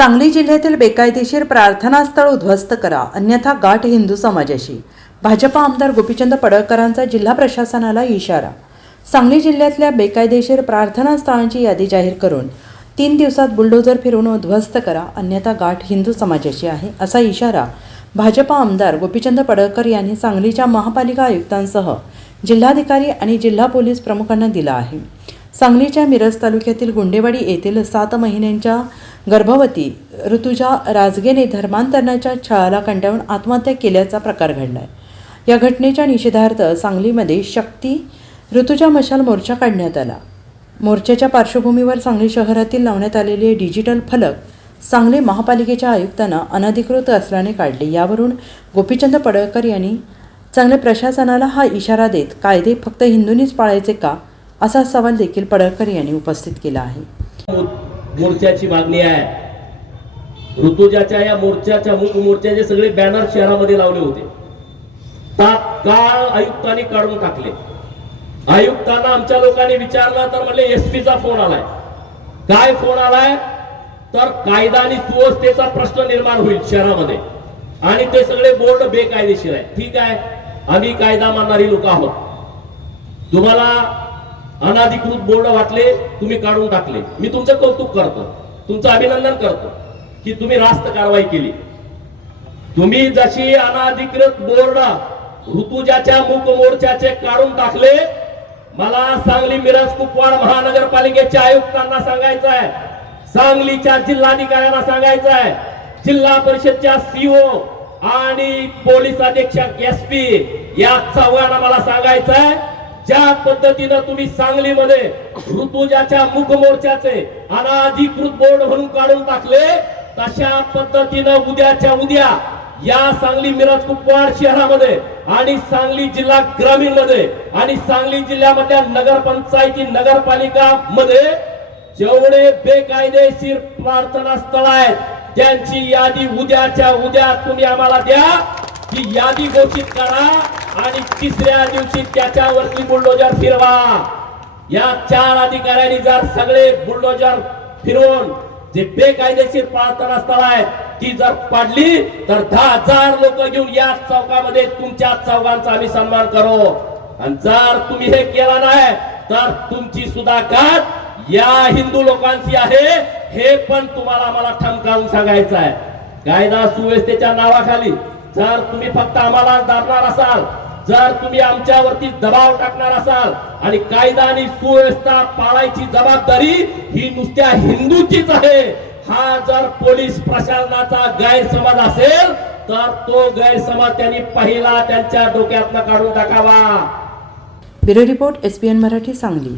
सांगली जिल्ह्यातील बेकायदेशीर प्रार्थनास्थळ उद्ध्वस्त करा अन्यथा गाठ हिंदू समाजाशी. भाजपा आमदार गोपीचंद पडळकरांचा जिल्हा प्रशासनाला इशारा. सांगली जिल्ह्यातल्या बेकायदेशीर प्रार्थनास्थळांची यादी जाहीर करून तीन दिवसात बुलडोजर फिरवून उद्ध्वस्त करा अन्यथा गाठ हिंदू समाजाशी आहे असा इशारा भाजपा आमदार गोपीचंद पडळकर यांनी सांगलीच्या महापालिका आयुक्तांसह जिल्हाधिकारी आणि जिल्हा पोलीस प्रमुखांना दिला आहे. सांगलीच्या मिरज तालुक्यातील गुंडेवाडी येथील सात महिन्यांच्या गर्भवती ऋतुजा राजगेने धर्मांतरणाच्या छळाला कंटाळून आत्महत्या केल्याचा प्रकार घडला आहे या घटनेच्या निषेधार्थ सांगलीमध्ये शक्ती ऋतुजा मशाल मोर्चा काढण्यात आला. मोर्चाच्या पार्श्वभूमीवर सांगली शहरातील लावण्यात आलेले डिजिटल फलक सांगली महापालिकेच्या आयुक्तांना अनधिकृत असल्याने काढले. यावरून गोपीचंद पडळकर यांनी चांगल्या प्रशासनाला हा इशारा देत कायदे फक्त हिंदूंनीच पाळायचे का? असा सवाल देखील पडळकर यांनी उपस्थित केला आहे. मोर्चाची मागणी आहे. ऋतुजाच्या या मोर्चाच्या मूक मोर्चाचे सगळे बॅनर शहरामध्ये लावले होते तात्काळ आयुक्तांनी काढून टाकले. आयुक्तांना आमच्या लोकांनी विचारलं तर म्हणले एसपीचा फोन आलाय. काय फोन आलाय? तर कायदा आणि सुव्यवस्थेचा प्रश्न निर्माण होईल शहरामध्ये. आणि ते सगळे बोर्ड बेकायदेशीर आहे. ठीक आहे. आम्ही कायदा मानणारी लोक आहोत. तुम्हाला अनाधिकृत बोर्ड वाटले तुम्ही काढून टाकले. मी तुमचं कौतुक करतो. तुमचं अभिनंदन करतो की तुम्ही रास्त कारवाई केली. तुम्ही जशी अनाधिकृत बोर्ड ऋतुजाच्या मूक मोर्चाचे काढून टाकले मला सांगली मिरज कुपवाड महानगरपालिकेच्या आयुक्तांना सांगायचं आहे. सांगलीच्या जिल्हाधिकाऱ्यांना सांगायचं आहे. जिल्हा परिषदच्या सीओ आणि पोलीस अधीक्षक एस पी या चौघांना मला सांगायचं आहे. ज्या पद्धतीनं तुम्ही सांगलीमध्ये ऋतुजाच्या मुख मोर्चाचे अनाधिकृत बोर्ड म्हणून काढून टाकले तशा पद्धतीनं उद्याच्या उद्या या सांगली मिरज कुपवाड शहरामध्ये आणि सांगली जिल्हा ग्रामीणमध्ये आणि सांगली जिल्ह्यामधल्या नगरपंचायती नगरपालिका मध्ये जेवढे बेकायदेशीर प्रार्थना स्थळ आहेत त्यांची यादी उद्याच्या उद्या तुम्ही आम्हाला द्या. ही यादी घोषित करा. आणि तिसऱ्या दिवशी त्याच्यावरती बुलडोजर फिरवा. या चार अधिकाऱ्यांनी जर सगळे बुलडोजर फिरवून जे बेकायदेशीर प्रार्थना स्थळ आहेत ती जर पाडली तर दहा हजार लोक घेऊन या चौकामध्ये तुमच्या चौकांचा आम्ही सन्मान करू. आणि जर तुम्ही हे केलं नाही तर तुमची सुद्धा कात या हिंदू लोकांची आहे हे पण तुम्हाला मला ठमकावून सांगायचं आहे. कायदा सुव्यवस्थेच्या नावाखाली जर तुम्ही फक्त आम्हाला दाबणार असाल जर तुम्ही आमच्यावरती दबाव टाकणार असाल आणि कायदा आणि सुव्यवस्था पाळायची जबाबदारी ही नुसत्या हिंदूचीच आहे हा जर पोलीस प्रशासनाचा गैरसमज असेल तर तो गैरसमज त्यांनी पहिला त्यांच्या डोक्यातनं काढून टाकावा. Bureau report S Marathi Sangli.